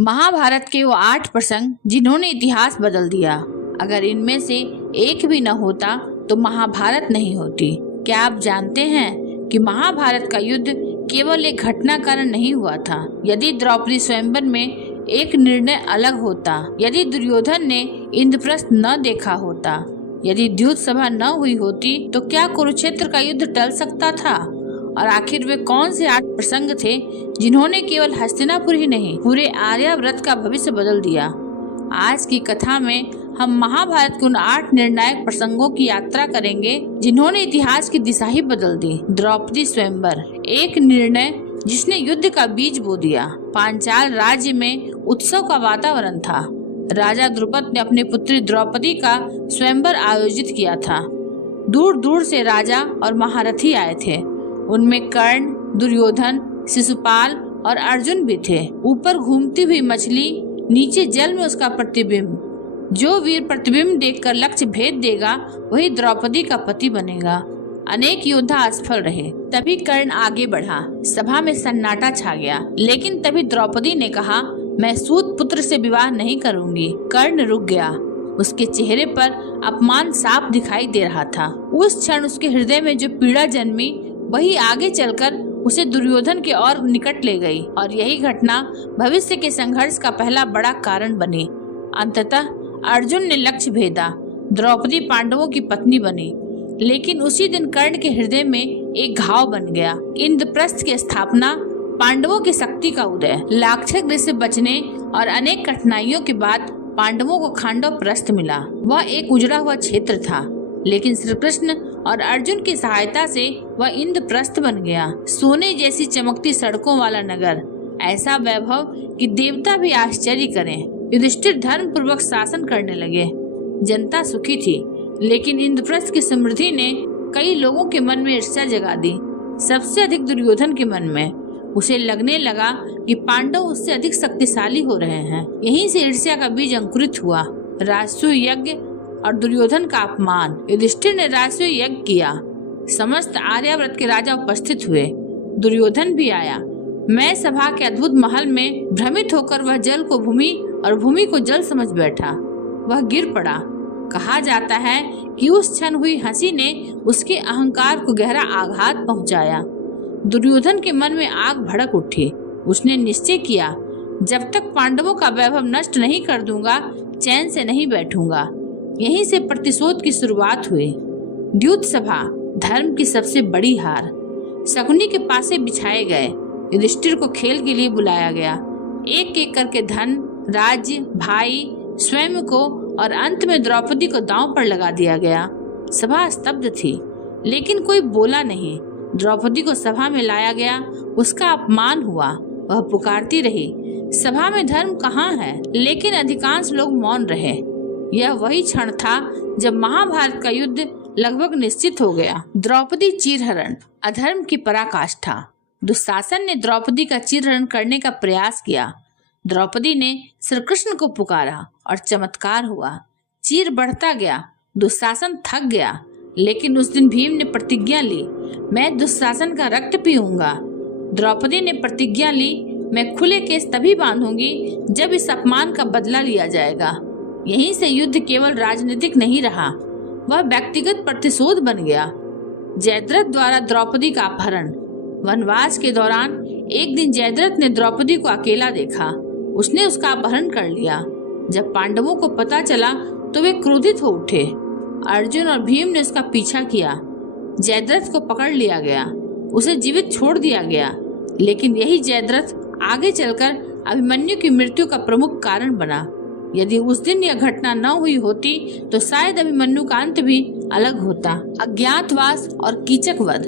महाभारत के वो 8 प्रसंग जिन्होंने इतिहास बदल दिया, अगर इनमें से एक भी न होता तो महाभारत नहीं होती। क्या आप जानते हैं कि महाभारत का युद्ध केवल एक घटना कारण नहीं हुआ था। यदि द्रौपदी स्वयंवर में एक निर्णय अलग होता, यदि दुर्योधन ने इंद्रप्रस्थ न देखा होता, यदि द्यूत सभा न हुई होती, तो क्या कुरुक्षेत्र का युद्ध टल सकता था? और आखिर वे कौन से 8 प्रसंग थे जिन्होंने केवल हस्तिनापुर ही नहीं पूरे आर्यावर्त का भविष्य बदल दिया। आज की कथा में हम महाभारत के उन 8 निर्णायक प्रसंगों की यात्रा करेंगे जिन्होंने इतिहास की दिशा ही बदल दी। द्रौपदी स्वयंवर, एक निर्णय जिसने युद्ध का बीज बो दिया। पांचाल राज्य में उत्सव का वातावरण था। राजा द्रुपद ने अपनी पुत्री द्रौपदी का स्वयंवर आयोजित किया था। दूर दूर से राजा और महारथी आए थे। उनमें कर्ण, दुर्योधन, शिशुपाल और अर्जुन भी थे। ऊपर घूमती हुई मछली, नीचे जल में उसका प्रतिबिंब। जो वीर प्रतिबिंब देखकर लक्ष्य भेद देगा वही द्रौपदी का पति बनेगा। अनेक योद्धा असफल रहे। तभी कर्ण आगे बढ़ा। सभा में सन्नाटा छा गया। लेकिन तभी द्रौपदी ने कहा, मैं सूत पुत्र से विवाह नहीं करूंगी। कर्ण रुक गया। उसके चेहरे पर अपमान साफ दिखाई दे रहा था। उस क्षण उसके हृदय में जो पीड़ा जन्मी वही आगे चलकर उसे दुर्योधन के और निकट ले गई, और यही घटना भविष्य के संघर्ष का पहला बड़ा कारण बनी। अंततः अर्जुन ने लक्ष्य भेदा। द्रौपदी पांडवों की पत्नी बनी। लेकिन उसी दिन कर्ण के हृदय में एक घाव बन गया। इंद्रप्रस्थ की स्थापना, पांडवों की शक्ति का उदय, लाक्षागृह से बचने और अनेक कठिनाइयों के बाद पांडवों को खांडव प्रस्थ मिला। वह एक उजड़ा हुआ क्षेत्र था, लेकिन श्री कृष्ण और अर्जुन की सहायता से वह इंद्रप्रस्थ बन गया। सोने जैसी चमकती सड़कों वाला नगर, ऐसा वैभव कि देवता भी आश्चर्य करें। युधिष्ठिर धर्म पूर्वक शासन करने लगे। जनता सुखी थी, लेकिन इंद्रप्रस्थ की समृद्धि ने कई लोगों के मन में ईर्ष्या जगा दी। सबसे अधिक दुर्योधन के मन में। उसे लगने लगा कि पांडव उससे अधिक शक्तिशाली हो रहे हैं। यहीं से ईर्ष्या का बीज अंकुरित हुआ। राजसूय यज्ञ और दुर्योधन का अपमान। युधिष्ठिर ने राजसूय यज्ञ किया। समस्त आर्यावर्त के राजा उपस्थित हुए। दुर्योधन भी आया। मैं सभा के अद्भुत महल में भ्रमित होकर वह जल को भूमि और भूमि को जल समझ बैठा। वह गिर पड़ा। कहा जाता है कि उस क्षण हुई हंसी ने उसके अहंकार को गहरा आघात पहुंचाया। दुर्योधन के मन में आग भड़क उठी। उसने निश्चय किया, जब तक पांडवों का वैभव नष्ट नहीं कर दूंगा, चैन से नहीं बैठूंगा। यहीं से प्रतिशोध की शुरुआत हुई। द्यूत सभा, धर्म की सबसे बड़ी हार। शकुनी के पासे बिछाए गए। युधिष्ठिर को खेल के लिए बुलाया गया। एक एक करके धन, राज्य, भाई, स्वयं को और अंत में द्रौपदी को दांव पर लगा दिया गया। सभा स्तब्ध थी, लेकिन कोई बोला नहीं। द्रौपदी को सभा में लाया गया। उसका अपमान हुआ। वह पुकारती रही, सभा में धर्म कहाँ है? लेकिन अधिकांश लोग मौन रहे। यह वही क्षण था जब महाभारत का युद्ध लगभग निश्चित हो गया। द्रौपदी चीरहरण, अधर्म की पराकाष्ठा। दुशासन ने द्रौपदी का चीरहरण करने का प्रयास किया। द्रौपदी ने श्री कृष्ण को पुकारा और चमत्कार हुआ। चीर बढ़ता गया। दुशासन थक गया। लेकिन उस दिन भीम ने प्रतिज्ञा ली, मैं दुशासन का रक्त पीऊंगा। द्रौपदी ने प्रतिज्ञा ली, मैं खुले केस तभी बांधूंगी जब इस अपमान का बदला लिया जाएगा। यहीं से युद्ध केवल राजनीतिक नहीं रहा, वह व्यक्तिगत प्रतिशोध बन गया। जयद्रथ द्वारा द्रौपदी का अपहरण। वनवास के दौरान एक दिन जयद्रथ ने द्रौपदी को अकेला देखा। उसने उसका अपहरण कर लिया। जब पांडवों को पता चला तो वे क्रोधित हो उठे। अर्जुन और भीम ने उसका पीछा किया। जयद्रथ को पकड़ लिया गया। उसे जीवित छोड़ दिया गया। लेकिन यही जयद्रथ आगे चलकर अभिमन्यु की मृत्यु का प्रमुख कारण बना। यदि उस दिन यह घटना न हुई होती तो शायद अभिमन्यु का अंत भी अलग होता। अज्ञातवास और कीचक वध।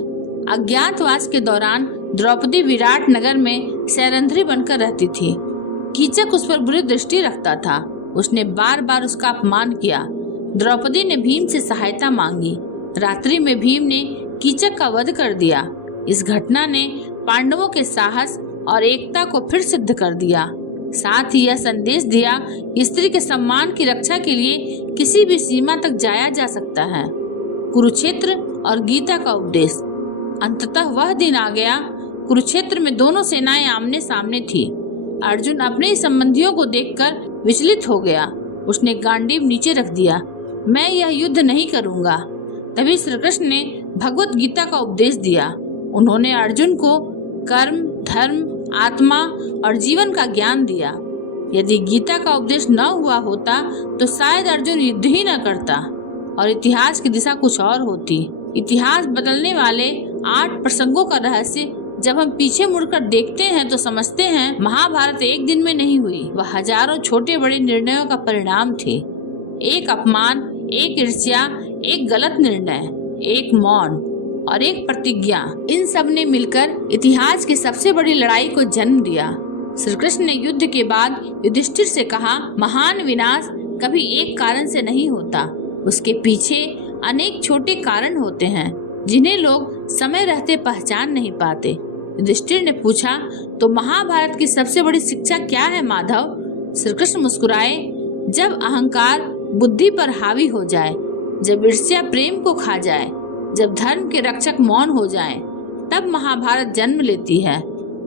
अज्ञातवास के दौरान द्रौपदी विराट नगर में सैरंध्री बनकर रहती थी। कीचक उस पर बुरी दृष्टि रखता था। उसने बार बार उसका अपमान किया। द्रौपदी ने भीम से सहायता मांगी। रात्रि में भीम ने कीचक का वध कर दिया। इस घटना ने पांडवों के साहस और एकता को फिर सिद्ध कर दिया। साथ ही यह संदेश दिया कि स्त्री के सम्मान की रक्षा के लिए किसी भी सीमा तक जाया जा सकता है। कुरुक्षेत्र और गीता का उपदेश। अंततः वह दिन आ गया। कुरुक्षेत्र में दोनों सेनाएं आमने सामने थी। अर्जुन अपने ही संबंधियों को देखकर विचलित हो गया। उसने गांडीव नीचे रख दिया। मैं यह युद्ध नहीं करूंगा। तभी श्री कृष्ण ने भगवत गीता का उपदेश दिया। उन्होंने अर्जुन को कर्म, धर्म, आत्मा और जीवन का ज्ञान दिया। यदि गीता का उपदेश न हुआ होता तो शायद अर्जुन युद्ध ही न करता और इतिहास की दिशा कुछ और होती। इतिहास बदलने वाले 8 प्रसंगों का रहस्य जब हम पीछे मुड़कर देखते हैं तो समझते हैं महाभारत एक दिन में नहीं हुई। वह हजारों छोटे बड़े निर्णयों का परिणाम थी। एक अपमान, एक ईर्ष्या, एक गलत निर्णय, एक मौन और एक प्रतिज्ञा, इन सब ने मिलकर इतिहास की सबसे बड़ी लड़ाई को जन्म दिया। श्री कृष्ण ने युद्ध के बाद युधिष्ठिर से कहा, महान विनाश कभी एक कारण से नहीं होता, उसके पीछे अनेक छोटे कारण होते हैं जिन्हें लोग समय रहते पहचान नहीं पाते। युधिष्ठिर ने पूछा, तो महाभारत की सबसे बड़ी शिक्षा क्या है माधव? श्री कृष्ण मुस्कुराए, जब अहंकार बुद्धि पर हावी हो जाए, जब ईर्ष्या प्रेम को खा जाए, जब धर्म के रक्षक मौन हो जाएं, तब महाभारत जन्म लेती है।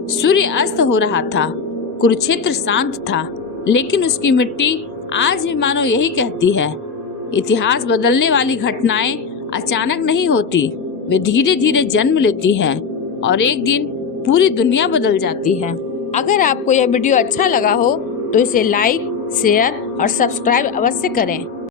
सूर्य अस्त हो रहा था, कुरुक्षेत्र शांत था, लेकिन उसकी मिट्टी आज भी मानो यही कहती है। इतिहास बदलने वाली घटनाएं अचानक नहीं होती, वे धीरे धीरे जन्म लेती हैं और एक दिन पूरी दुनिया बदल जाती है। अगर आपको यह वीडियो अच्छा लगा हो तो इसे लाइक, शेयर और सब्सक्राइब अवश्य करें।